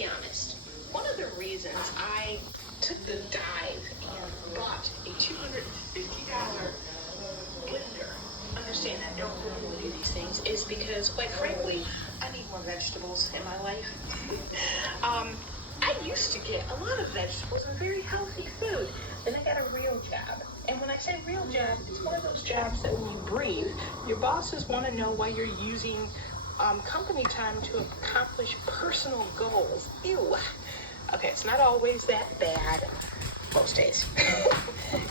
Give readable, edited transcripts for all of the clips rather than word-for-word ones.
be honest. One of the reasons I took the dive and bought a $250 blender, understand I don't really do these things, is because, quite frankly, I need more vegetables in my life. I used to get a lot of vegetables and very healthy food. Then I got a real job. And when I say real job, it's one of those jobs that when you breathe, your bosses want to know why you're using company time to accomplish personal goals. Ew. Okay, it's not always that bad. Most days.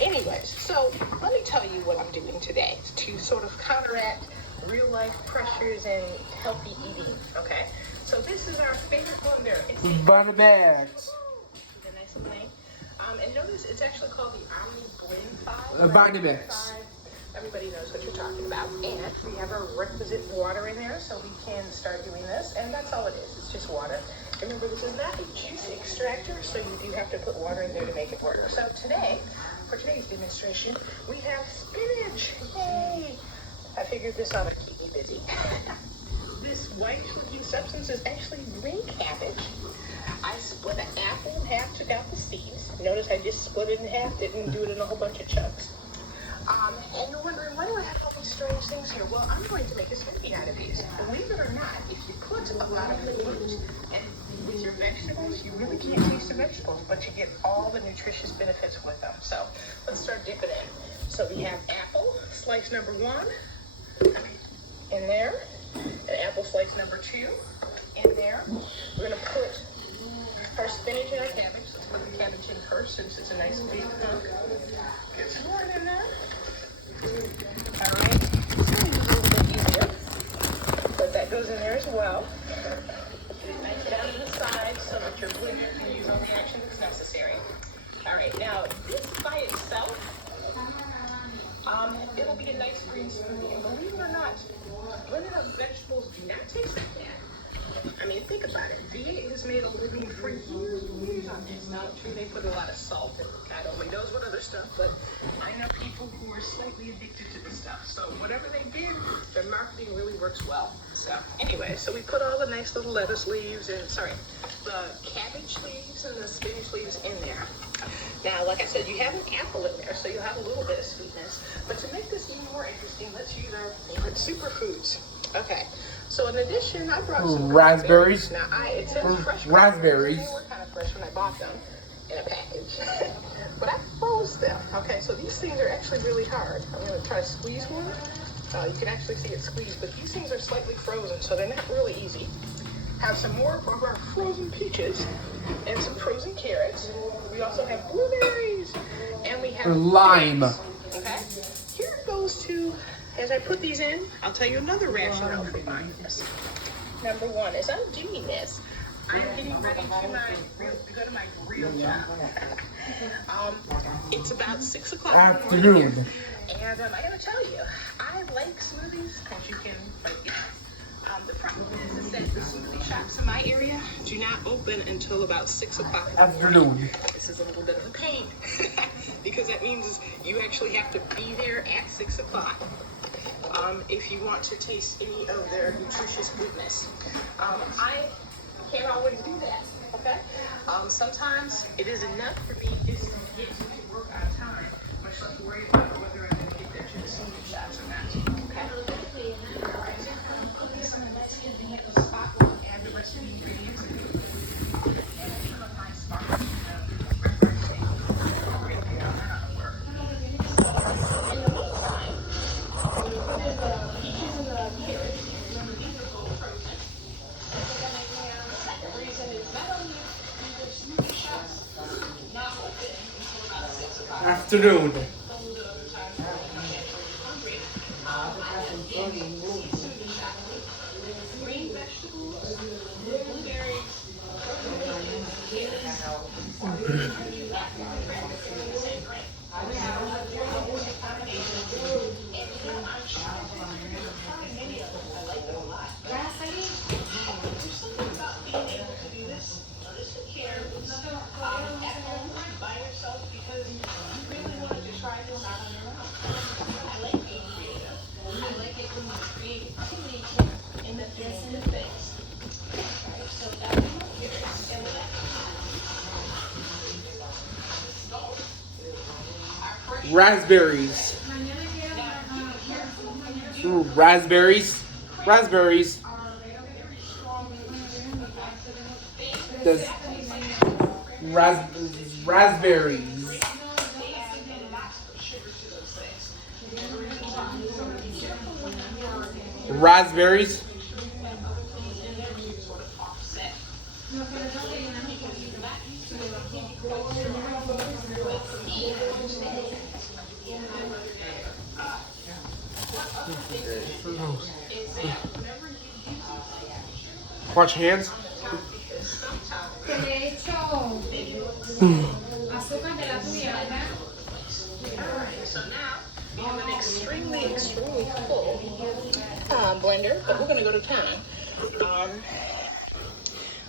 Anyways, so let me tell you what I'm doing today to sort of counteract real life pressures and healthy eating. Okay, so this is our favorite blender. It's Vitamix. the nice little name. And notice it's actually called the Omni Blend 5. Vitamix. Everybody knows what you're talking about. And we have our requisite water in there so we can start doing this. And that's all it is. It's just water. Remember, this is not a juice extractor, so you do have to put water in there to make it work. So today, for today's demonstration, we have spinach. Yay! I figured this out to keep me busy. This white-looking substance is actually green cabbage. I split an apple in half, took out the seeds. Notice I just split it in half, didn't do it in a whole bunch of chunks. And you're wondering, why do I have all these strange things here? Well, I'm going to make a smoothie out of these. Believe it or not, if you put a lot of fruit and with your vegetables, you really can't taste the vegetables, but you get all the nutritious benefits with them. So let's start dipping in. So we have apple, slice number 1, in there. And apple slice number 2, in there. We're going to put our spinach and our cabbage. Let's put the cabbage in first since it's a nice big hunk. Get some more in there. Alright, it's going to be a little bit easier, but that goes in there as well. Nice down to the side so that your blender can use all the action that's necessary. Alright, now this by itself, it'll be a nice green smoothie. And believe it or not, blended up vegetables do not taste like that. I mean, think about it. V8 has made a living for years on this. Now, true, they put a lot of salt and God only knows what other stuff, but I know people who are slightly addicted to this stuff. So whatever they did, their marketing really works well. So anyway, so we put all the nice little lettuce leaves and, the cabbage leaves and the spinach leaves in there. Now, like I said, you have an apple in there, so you'll have a little bit of sweetness. But to make this even more interesting, let's use our favorite superfoods. Okay. So in addition, I brought some raspberries. Now, it says fresh raspberries. They were kind of fresh when I bought them in a package. But I froze them. Okay, so these things are actually really hard. I'm going to try to squeeze one. You can actually see it squeezed, but these things are slightly frozen, so they're not really easy. Have some more of our frozen peaches and some frozen carrots. We also have blueberries, and we have lime. berries. Okay, here it goes to. As I put these in, I'll tell you another rationale for buying this. Number 1, as I'm doing this, I'm getting ready to go to my real job. It's about 6 o'clock Afternoon. and I gotta tell you, I like smoothies, as you can guess. The problem is that the smoothie shops in my area do not open until about 6 o'clock. Afternoon. This is a little bit of a pain because that means you actually have to be there at 6 o'clock. If you want to taste any of their nutritious goodness. I can't always do that, okay? Sometimes it is enough for me just to get to work on time, much less worry about whether I'm going to get there to the smoothie shops or not, okay? All right, so I'm going to put this in a nice convenient spot where I'll add the rest of the ingredients and some of my sparkling Afternoon. green vegetables, blueberries, by yourself because you really wanted to try this out on your own. I like being creative. I like it when you create in the things. So that's what I'm curious. And Raspberries. Ooh, raspberries. Raspberries. There's raspberries. Raspberries. Watch your hands. So now we have an extremely full blender, but we're going to go to town.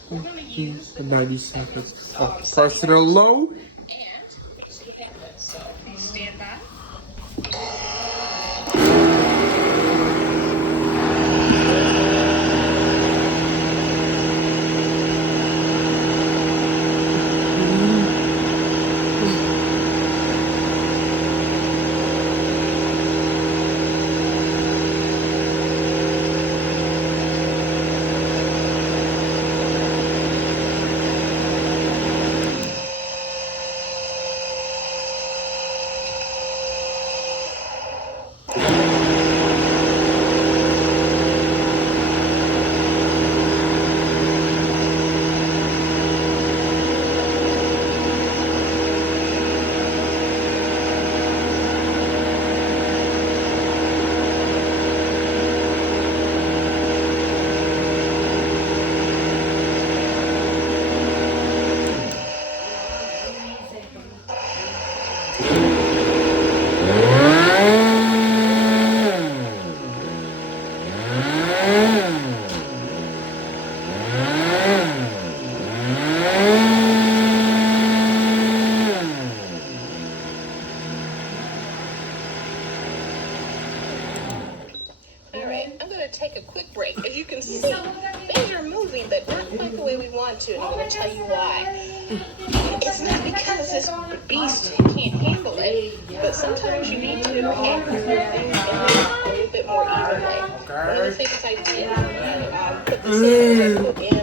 We're going to use the 90 seconds. Press it low. and see what happens. So please stand by. Take a quick break. As you can see, things are moving, but not quite the way we want to, and I'm going to tell you why. It's not because this beast can't handle it, but sometimes you need to pack everything a little bit more evenly. One of the things I did, put this in, I put in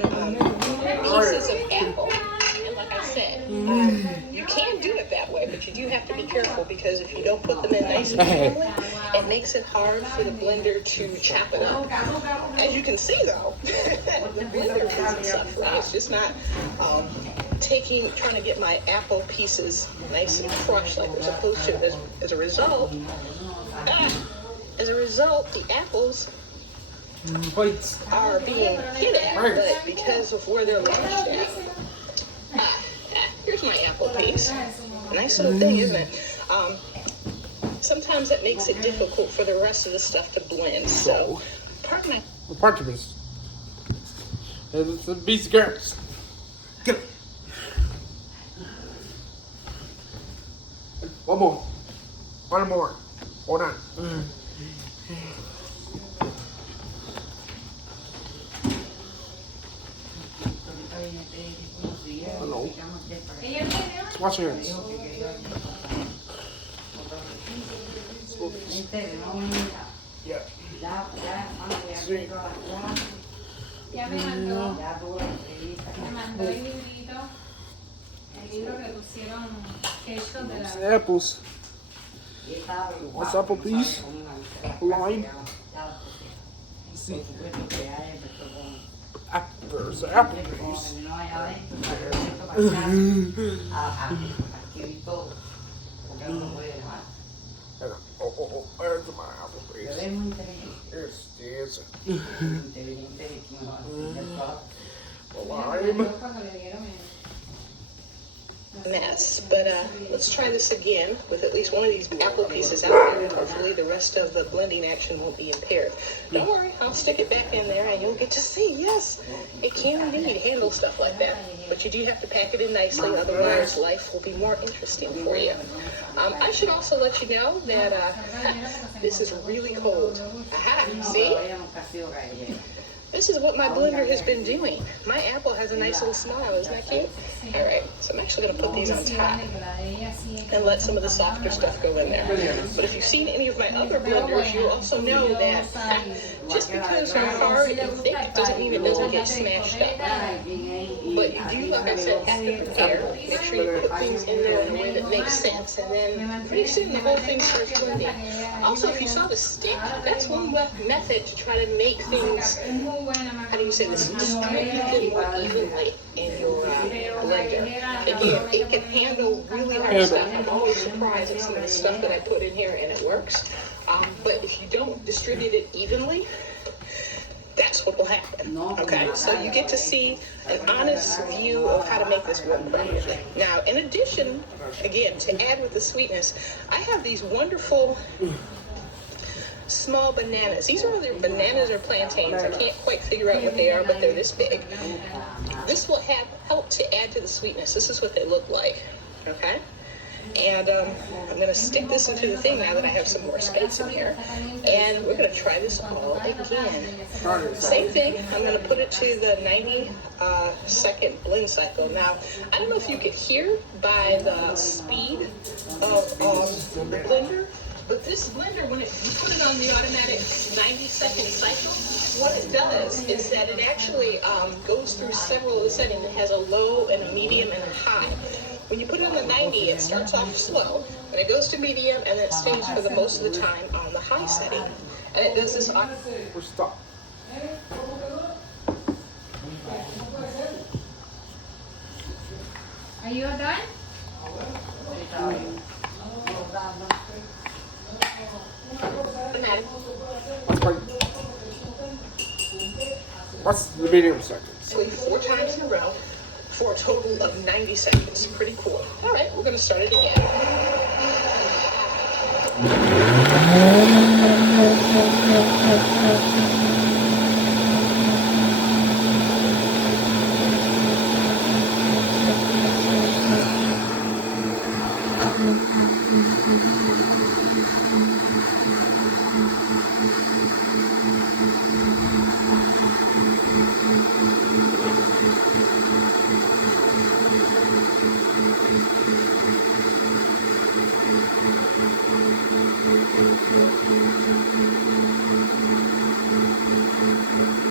pieces of apple, and like I said, you can do it that way, but you do have to be careful, because if you don't put them in nice and evenly, it makes it hard for the blender to chop it up. As you can see, though, the blender isn't suffering. It's just not trying to get my apple pieces nice and crushed like they're supposed to. As a result, the apples are being hit at, but because of where they're launched at. Here's my apple piece. Nice little thing, isn't it? Sometimes that makes it difficult for the rest of the stuff to blend. So, pardon my... Parchments. It's a piece of carrots. Get it. One more. One more. Hold on. Hello. Watch your hands. Yeah. Sí. Ya me mandó el librito, el libro que pusieron quesos de la... Apples. What's apple, please? Lime. See. There's the apple, please. Oh, there's my apple, please. Yes. Lime. Mess, but let's try this again with at least one of these apple pieces out there, and hopefully the rest of the blending action won't be impaired. Don't worry, I'll stick it back in there and you'll get to see, yes, it can indeed handle stuff like that, but you do have to pack it in nicely, otherwise life will be more interesting for you. I should also let you know that this is really cold. Aha, see? this is what my blender has been doing. My apple has a nice little smile. Isn't that cute? All right, so I'm actually going to put these on top and let some of the softer stuff go in there. But if you've seen any of my other blenders, you'll also know that just because they're hard and thick doesn't mean it doesn't get smashed up. But you do, like I said, have to prepare. Make sure you put things in there in a way that makes sense. And then pretty soon the whole thing starts blending. Also, if you saw the stick, that's one method to try to make things, how do you say this, distributed more evenly in your blender. Again, it can handle really hard stuff. I'm always surprised at some of the stuff that I put in here and it works. But if you don't distribute it evenly, that's what will happen. Okay, so you get to see an honest view of how to make this work properly. Now, in addition, again, to add with the sweetness, I have these wonderful small bananas. These are either bananas or plantains. I can't quite figure out what they are, but they're this big. This will help to add to the sweetness. This is what they look like. Okay? And I'm going to stick this into the thing now that I have some more space in here. And we're going to try this all again. Same thing. I'm going to put it to the 90-second blend cycle. Now, I don't know if you could hear by the speed of the blender, but this blender, when you put it on the automatic 90-second cycle, what it does is that it actually goes through several of the settings. It has a low and a medium and a high. When you put it on the 90, it starts off slow, and it goes to medium, and then it stays for the most of the time on the high setting. And it does this on... We're stopped. Are you done? What's the medium seconds? 4 times in a row for a total of 90 seconds. Pretty cool. All right, we're going to start it again.